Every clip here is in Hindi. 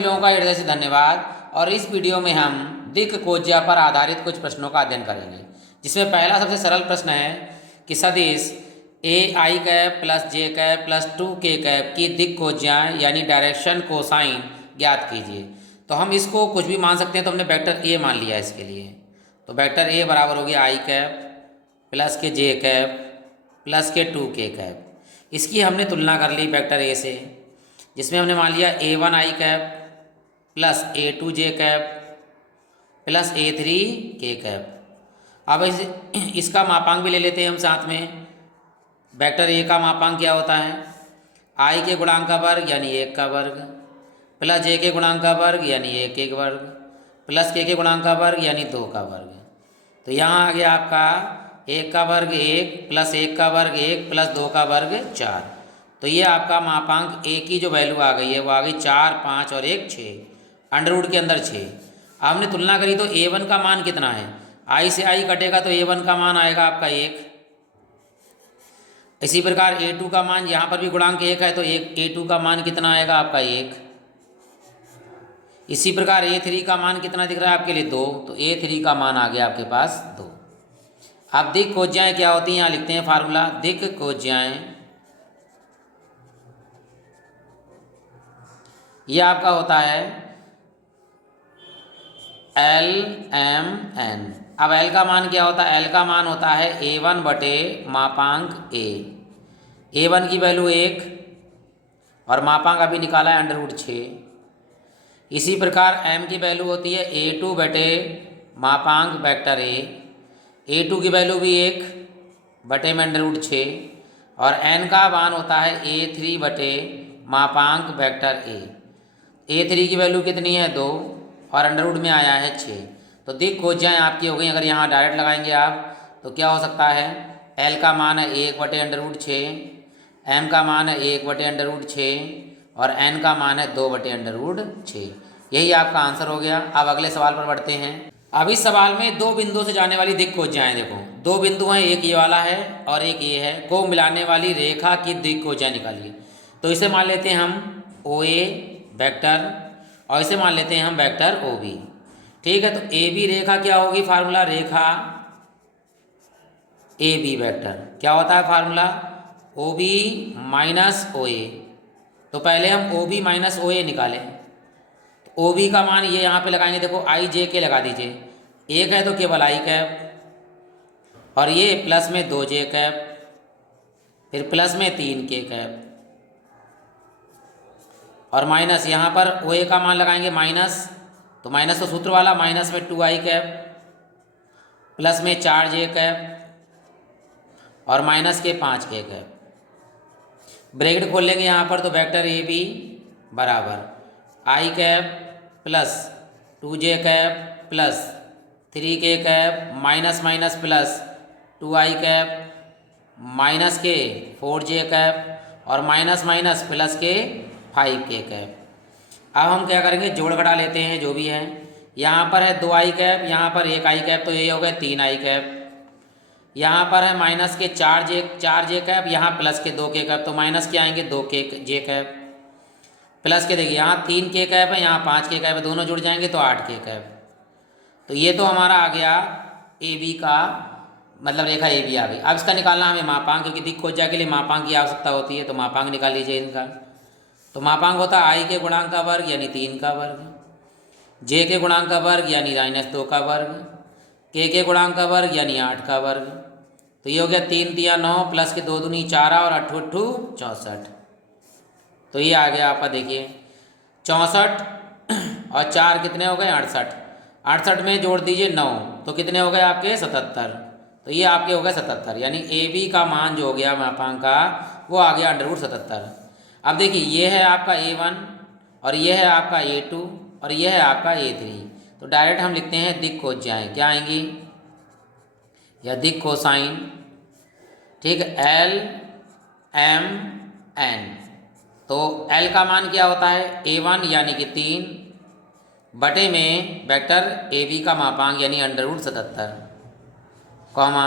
लोगों का हृदय से धन्यवाद। और इस वीडियो में हम दिक्कोज्या पर आधारित कुछ प्रश्नों का अध्ययन करेंगे, जिसमें पहला सबसे सरल प्रश्न है कि सदिश ए आई कैप प्लस जे कैप प्लस 2k कैप की दिक्कोज्याएं यानी डायरेक्शन कोसाइन ज्ञात कीजिए। तो हम इसको कुछ भी मान सकते हैं, तो हमने वेक्टर ए मान लिया इसके लिए। तो वेक्टर ए बराबर हो गया आई कैप प्लस के जे कैप प्लस के 2k कैप। इसकी हमने तुलना कर ली वेक्टर ए से, जिसमें हमने मान लिया A1 आई कैप प्लस A2 जे कैप प्लस A3 के कैप। अब इसका मापांक भी ले लेते हैं हम साथ में। वेक्टर ए का मापांक क्या होता है? आई के गुणांक का वर्ग यानी 1 का वर्ग प्लस जे के गुणांक का वर्ग यानी 1 वर्ग प्लस के गुणांक का वर्ग यानी 2 का वर्ग। तो यहाँ आ गया आपका 1 का वर्ग 1 प्लस 1 का वर्ग 1 प्लस 2 का वर्ग 4। तो ये आपका मापांक ए की जो वैल्यू आ गई है वो आ गई 4, 5 और 1 6, अंडर रूट के अंदर 6। आपने तुलना करी तो A1 का मान कितना है? आई से आई कटेगा तो A1 का मान आएगा आपका 1। इसी प्रकार A2 का मान, यहाँ पर भी गुणांक 1 है तो A2 का मान कितना आएगा आपका 1। इसी प्रकार A3 का मान कितना दिख रहा है आपके लिए 2, तो A3 का मान आ गया आपके पास 2। अब दिक्कोज्याएं क्या होती हैं, यहाँ लिखते हैं फार्मूला। दिक्कोज्याएं यह आपका होता है LMN। अब L का मान क्या होता है? L का मान होता है A1 बटे मापांक A। A1 की वैल्यू 1 और मापांक अभी निकाला है अंडर रूट 6। इसी प्रकार M की वैल्यू होती है A2 बटे मापांक वेक्टर A। A2 की वैल्यू भी 1 बटे में अंडर रूट 6 और N का मान होता है A3 बटे मापांक वेक्टर A। A3 की वैल्यू कितनी है 2 और अंडर रूट में आया है 6। तो दिक्कोज्याएं आपकी हो गई। अगर यहाँ डायरेक्ट लगाएंगे आप तो क्या हो सकता है? L का मान है 1 बटे अंडर रूट 6, M का मान है 1 बटे अंडर रूट 6 और N का मान है 2 बटे अंडर रूट 6। यही आपका आंसर हो गया। अब अगले सवाल पर बढ़ते हैं। अब इस सवाल में दो बिंदुओं से जाने वाली दिक्कोज्याएं देखो, दो बिंदु हैं, एक ये वाला है और एक ये है, को मिलाने वाली रेखा की दिक्कोज्याएं निकालिए। तो इसे मान लेते हैं हम OA वेक्टर और इसे मान लेते हैं हम वेक्टर OB। ठीक है, तो AB रेखा क्या होगी? फार्मूला रेखा AB वेक्टर क्या होता है? Formula OB minus OA। तो पहले हम OB माइनस OA निकालें। तो OB का मान ये यहाँ पे लगाएंगे, देखो आई जे के लगा दीजिए। 1 है तो केवल आई कैप और ये प्लस में 2j कैप, फिर प्लस में 3k कैप और माइनस यहाँ पर OA का मान लगाएंगे माइनस, तो माइनस तो सूत्र वाला, माइनस में 2i कैप प्लस में 4j कैप और माइनस के 5k कैप। ब्रैकेट खोल लेंगे यहाँ पर, तो वेक्टर AB बराबर i cap plus 2j cap plus 3k cap minus minus plus 2i cap minus के 4j कैप और माइनस माइनस प्लस के 5k कैप। अब हम क्या करेंगे? जोड़ घटा लेते हैं जो भी है। यहाँ पर है 2i कैप, यहाँ पर 1i कैप, तो ये हो गया 3i कैप। यहाँ पर है माइनस के 4j कैप, यहाँ प्लस के 2k कैप, तो माइनस के आएंगे 2k कैप प्लस के, देखिए यहाँ 3k कैप है, यहाँ 5k कैप है, दोनों जुड़ जाएंगे तो 8k कैप। तो ये तो हमारा आ गया AB का, मतलब रेखा AB आ गई। अब इसका निकालना हमें मापांक, क्योंकि दिक्कोज्या के लिए मापांक की आवश्यकता होती है, तो मापांक निकाल लीजिए इनका। तो मापांक होता है आई के गुणांक का वर्ग यानी 3 का वर्ग, जे के गुणांक का वर्ग यानी -2 का वर्ग, के गुणांक का वर्ग यानी 8 का वर्ग। तो ये हो गया 3 तिया 9 प्लस के 2 दूनी 4 और 8 8 64। तो ये आ गया आपका, देखिए 64 और 4 कितने हो गए? 68। 68 में जोड़ दीजिए 9 तो कितने हो गए आपके? 77। तो ये आपके हो गए 77, यानी AB का मान जो हो गया मापांक का वो आ गया अंडर रूट 77। अब देखिए ये है आपका A1 और ये है आपका A2 और ये है आपका A3। तो डायरेक्ट हम लिखते हैं दिक्कोज्याएं क्या आएंगी, या दिक्कोसाइन। ठीक है, LMN। तो L का मान क्या होता है? A1 यानी कि 3 बटे में वेक्टर AB का मापांक यानी अंडर रूट 77, कॉमा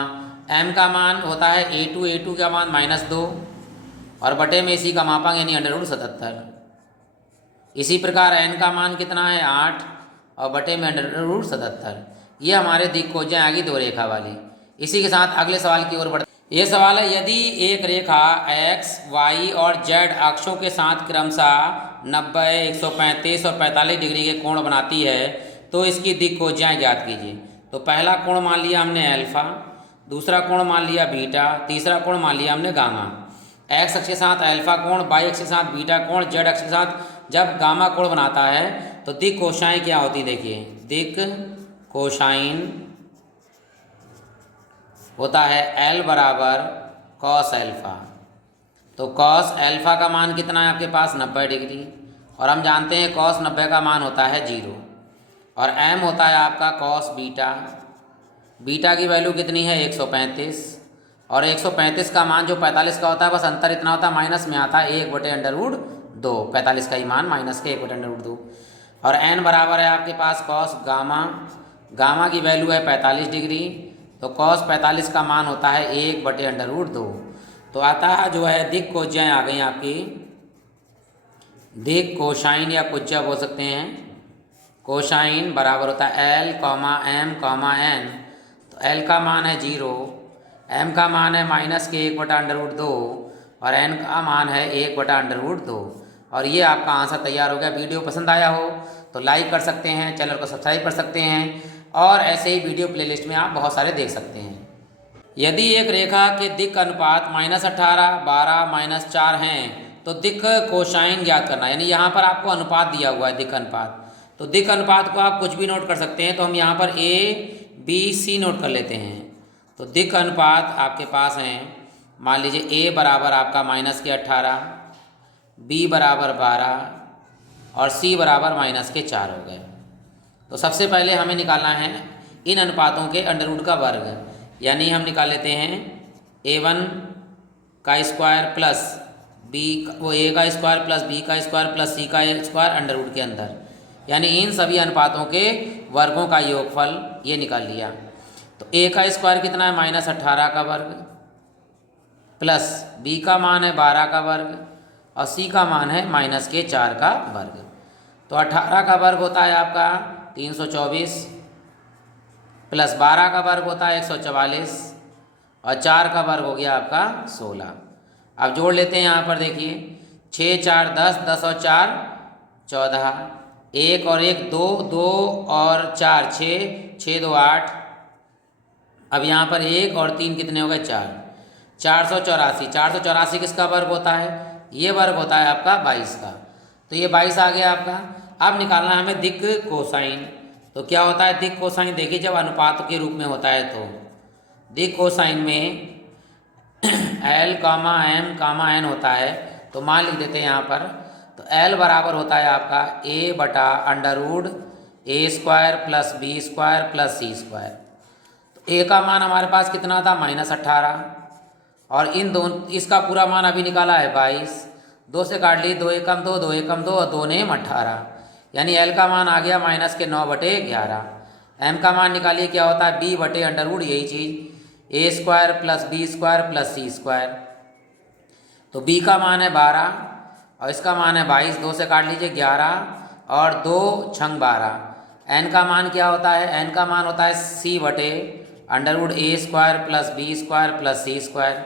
M का मान होता है A2 का मान -2 और बटे में इसी का मापांक यानी अंडर रूट 77। इसी प्रकार n का मान कितना है 8 और बटे में √77। ये हमारे दिक्कोजयं आ गई दो रेखा वाली। इसी के साथ अगले सवाल की ओर बढ़ते। ये सवाल है, यदि एक रेखा x, y और z अक्षों के साथ क्रमशः 90, 135 और 45 डिग्री के कोण बनाती है तो इसकी दिक्कोजयं ज्ञात कीजिए। तो पहला कोण मान लिया हमने अल्फा, दूसरा कोण मान लिया बीटा, तीसरा कोण मान लिया हमने गामा। एक्स अक्ष के साथ अल्फा कोण, वाई अक्ष के साथ बीटा कोण, जेड अक्ष के साथ जब गामा कोण बनाता है तो दिक् कोसाइन क्या होती है। देखिए, दिक् कोसाइन होता है एल बराबर कॉस अल्फा। तो कॉस अल्फा का मान कितना है आपके पास 90 डिग्री, और हम जानते हैं कॉस 90 का मान होता है 0, और एम होता है आपका कॉस बीटा। बीटा की वैल्यू कितनी है 135, और 135 का मान जो 45 का होता है बस अंतर इतना होता है माइनस में आता है 1/√2। 45 का ही मान माइनस के 1/√2। और एन बराबर है आपके पास कॉस गामा। गामा की वैल्यू है 45 डिग्री, तो कॉस 45 का मान होता है 1/√2। तो आता है जो है दिक् कोज्याएँ आ गई आपकी, दिक् कोसाइन या कुज्या बोल सकते हैं। कोसाइन बराबर होता है L comma M comma N. तो एल का मान है 0, एम का मान है माइनस के 1/√2 और एन का मान है 1/√2। और ये आपका आंसर तैयार हो गया। वीडियो पसंद आया हो तो लाइक कर सकते हैं, चैनल को सब्सक्राइब कर सकते हैं, और ऐसे ही वीडियो प्लेलिस्ट में आप बहुत सारे देख सकते हैं। यदि एक रेखा के दिक् अनुपात -18, 12, -4 हैं तो दिक् कोसाइन ज्ञात करना। यानी यहाँ पर आपको अनुपात दिया हुआ है दिक् अनुपात, तो दिक् अनुपात को आप कुछ भी नोट कर सकते हैं। तो हम यहाँ पर ए बी सी नोट कर लेते हैं। तो दिक् अनुपात आपके पास हैं, मान लीजिए ए बराबर आपका -18, बी बराबर 12 और सी बराबर -4 हो गए। तो सबसे पहले हमें निकालना है इन अनुपातों के अंडर रूट का वर्ग। यानी हम निकाल लेते हैं a1 का स्क्वायर प्लस बी, वो ए का स्क्वायर प्लस बी का स्क्वायर प्लस सी का स्क्वायर अंडर रूट के अंदर, यानी इन सभी अनुपातों के वर्गों का योगफल ये निकाल लिया। तो ए का स्क्वायर कितना है -18 का वर्ग, प्लस बी का मान है 12 का वर्ग और सी का मान है -4 का वर्ग। तो 18 का वर्ग होता है आपका 324, प्लस 12 का वर्ग होता है 144 और 4 का वर्ग हो गया आपका 16। अब जोड़ लेते हैं यहाँ पर, देखिए 6 4 10, 10 और 4 14, 1 और 1 2, 2 और 4 6, 6 2 8। अब यहाँ पर 1 और 3 कितने हो गए 4, 484। 484 किसका वर्ग होता है, ये वर्ग होता है आपका 22 का। तो ये 22 आ गया आपका। अब निकालना है हमें दिक् कोसाइन। तो क्या होता है दिक् कोसाइन, देखिए जब अनुपात के रूप में होता है तो दिक् कोसाइन में एल कामा एम कामा एन होता है। तो मान लिख देते हैं यहाँ पर। तो एल बराबर होता है आपका a/√a² plus b² plus c²। तो ए का मान हमारे पास कितना था -18, और इन दोनों इसका पूरा मान अभी निकाला है 22। 2 से काट ली, 2 एकम 2, 2 एकम 2 और 2 ने 18, यानी एल का मान आ गया -9/11। एम का मान निकालिए, क्या होता है b/√, यही चीज़ a² plus b² plus c²। तो b का मान है 12 और इसका मान है 22। 2 से काट लीजिए 11 और 2 छंग 12। एन का मान क्या होता है, एन का मान होता है c/√a² plus b² plus c²।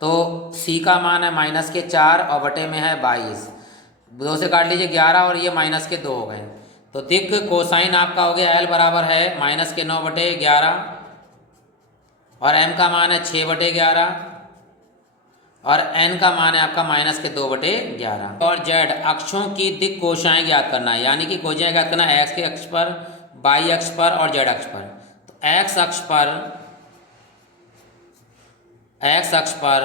तो c का मान है -4 और बटे में है 22। 2 से काट लीजिए 11 और ये -2 हो गए। तो दिक् कोसाइन आपका हो गया एल बराबर है -9/11 और एम का मान है 6/11 और एन का मान है आपका -2/11। और जेड अक्षों की दिक् कोसाएँ ज्ञात करना है, यानी कि कोसाएँ ज्ञात करना है एक्स के अक्ष पर, वाई अक्ष पर और जेड अक्ष पर। तो एक्स अक्ष पर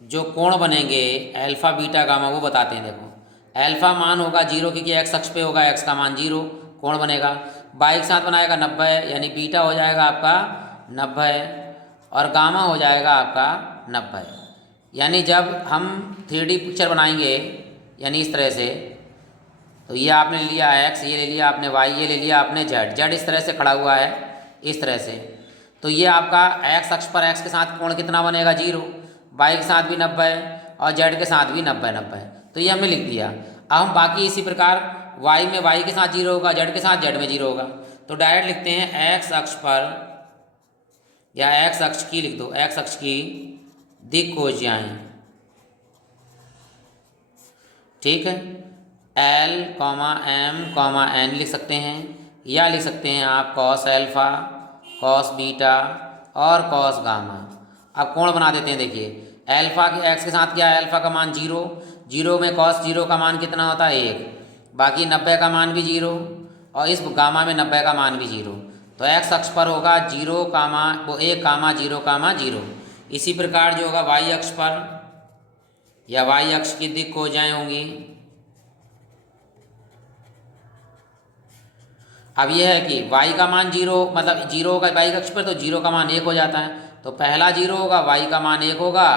जो कोण बनेंगे अल्फा बीटा गामा वो बताते हैं। देखो अल्फा मान होगा 0 क्योंकि एक्स अक्ष पे होगा, एक्स का मान 0 कोण बनेगा। वाई के साथ बनाएगा 90, यानी बीटा हो जाएगा आपका 90 और गामा हो जाएगा आपका 90। यानी जब हम 3D पिक्चर बनाएंगे यानी इस तरह से, तो ये आपने लिया एक्स, ये ले लिया आपने वाई, ये ले लिया आपने जेड। जेड इस तरह से खड़ा हुआ है, इस तरह से। तो ये आपका एक्स अक्ष पर एक्स के साथ कोण कितना बनेगा 0, वाई के साथ भी 90 और जेड के साथ भी 90 90। तो ये हमने लिख दिया। अब हम बाकी इसी प्रकार y में y के साथ 0 होगा, z के साथ z में 0 होगा। तो डायरेक्ट लिखते हैं x अक्ष पर, या x अक्ष की लिख दो, x अक्ष की दिक्कोजाएं, ठीक है। L, M, N लिख सकते हैं, या लिख सकते हैं आप कॉस अल्फा, कॉस बीटा और कॉस गामा। अब कोण बना देते हैं। देखिए अल्फा के x के साथ क्या है, अल्फा का मान 0, 0 में कॉस 0 का मान कितना होता है 1, बाकी 90 का मान भी 0, और इस गामा में 90 का मान भी 0। तो x अक्ष पर होगा 0 कामा 1 कामा 0 कामा 0। इसी प्रकार जो होगा y अक्ष पर, या y अक्ष की दिक्कोजाएं होंगी। अब यह है कि y का मान 0, मतलब 0 होगा y अक्ष पर, तो 0 का मान 1 हो जाता है। तो पहला 0 होगा, y का मान 1 होगा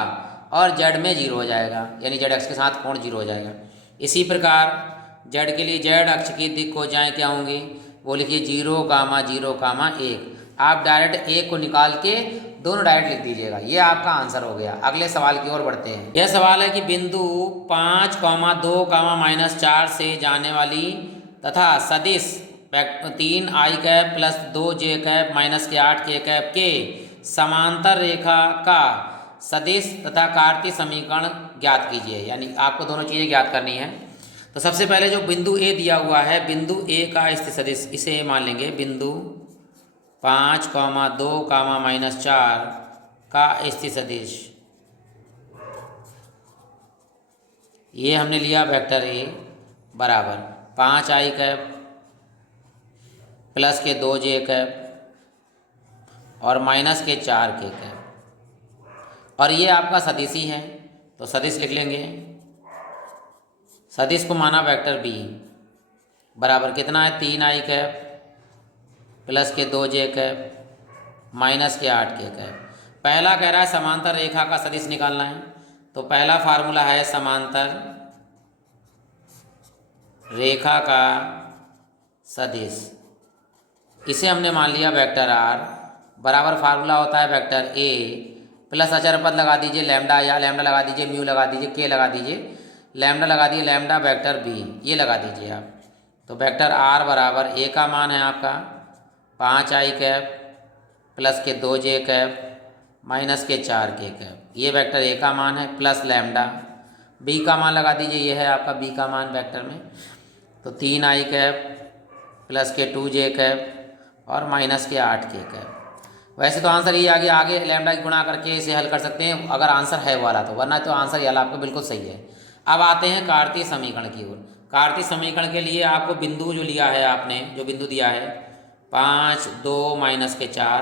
और z में 0 हो जाएगा, यानी z अक्ष के साथ कोण 0 हो जाएगा। इसी प्रकार z के लिए z अक्ष की दिक्कोजाएं क्या होंगी, वो लिखिए 0 कामा 0 कामा 1। आप डायरेक्ट 1 को निकाल के दोनों डायरेक्ट लिख दीजिएगा। ये आपका आंसर हो गया। अगले सवाल की ओर बढ़ते हैं। यह सवाल है कि बिंदु 5, 2, -4 से जाने वाली तथा सदिश 3i cap plus 2j cap minus के 8k कैप के समांतर रेखा का सदिश तथा कार्तीय समीकरण ज्ञात कीजिए। यानी आपको दोनों चीज़ें ज्ञात करनी है। तो सबसे पहले जो बिंदु ए दिया हुआ है, बिंदु ए का स्थित सदिश, इसे मान लेंगे बिंदु 5, 2, -4 का स्थित सदिश। ये हमने लिया वेक्टर ए बराबर 5i कैप प्लस के 2j कैप और माइनस के 4k कैप, और ये आपका सदिश ही है। तो सदिश लिख लेंगे। सदिश को माना वेक्टर बी बराबर कितना है, 3i कैप प्लस के 2j कैप माइनस के 8k कैप। पहला कह रहा है समांतर रेखा का सदिश निकालना है। तो पहला फार्मूला है समांतर रेखा का सदिश। इसे हमने मान लिया वेक्टर आर बराबर फार्मूला होता है वेक्टर ए प्लस अचर पद लगा दीजिए लैम्डा, या लैम्डा लगा दीजिए, म्यू लगा दीजिए, के लगा दीजिए, लैम्डा लगा दीजिए, लैम्डा वेक्टर बी, ये लगा दीजिए आप। तो वेक्टर आर बराबर ए का मान है आपका 5i कैप प्लस के 2j कैप माइनस के 4k कैप, ये वेक्टर ए का मान है, प्लस लैम्डा। बी का मान लगा दीजिए, ये है आपका बी का मान वेक्टर में। तो 3i कैप प्लस के 2j कैप और माइनस के 8k कैप। वैसे तो आंसर ये आगे लैम्डा गुणा करके इसे हल कर सकते हैं अगर आंसर है वाला तो, वरना तो आंसर ये वाला आपका बिल्कुल सही है। अब आते हैं कार्तीय समीकरण की ओर। कार्तीय समीकरण के लिए आपको बिंदु जो लिया है, आपने जो बिंदु दिया है 5, 2, माइनस के 4,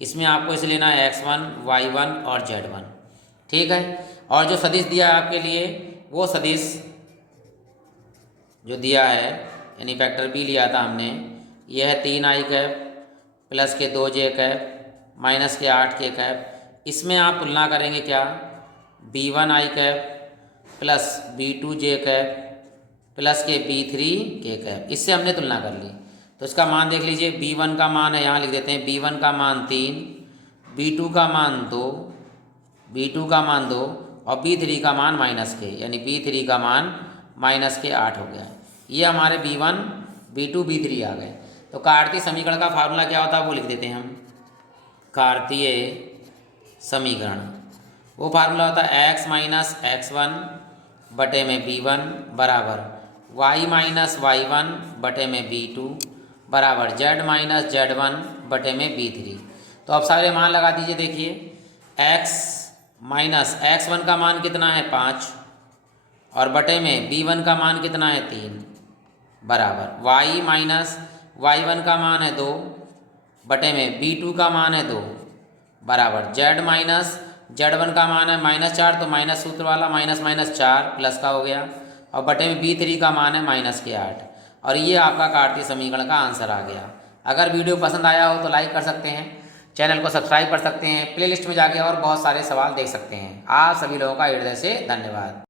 इसमें आपको इसे लेना है x1, y1 और z1, ठीक है। और जो सदिश दिया है आपके लिए, वो सदिश जो दिया है यानी वेक्टर बी लिया था हमने, यह है 3i कैप प्लस के 2j कैप माइनस के 8k कैप। इसमें आप तुलना करेंगे क्या, b1i cap plus b2j cap plus के b3k कैप, इससे हमने तुलना कर ली। तो इसका मान देख लीजिए, b1 का मान है, यहाँ लिख देते हैं b1 का मान 3, b2 का मान 2, b2 का मान 2 और b3 का मान माइनस के, यानी b3 का मान माइनस के 8 हो गया। ये हमारे b1, b2, b3 आ गए। तो कार्तीय समीकरण का फार्मूला क्या होता है वो लिख देते हैं हम। कार्तीय समीकरण वो फार्मूला होता है x माइनस x1 बटे में b1 बराबर y माइनस y1 बटे में b2 बराबर z माइनस z1 बटे में b3। तो अब सारे मान लगा दीजिए। देखिए x माइनस x1 का मान कितना है 5 और बटे में b1 का मान कितना है 3 बराबर y माइनस y1 का मान है 2 बटे में b2 का मान है 2 बराबर z माइनस z1 का मान है -4, तो माइनस सूत्र वाला माइनस माइनस 4 प्लस का हो गया, और बटे में b3 का मान है माइनस के 8। और ये आपका कार्तीय समीकरण का आंसर आ गया। अगर वीडियो पसंद आया हो तो लाइक कर सकते हैं, चैनल को सब्सक्राइब कर सकते हैं, प्लेलिस्ट में जाके और बहुत सारे सवाल देख सकते हैं। आप सभी लोगों का हृदय से धन्यवाद।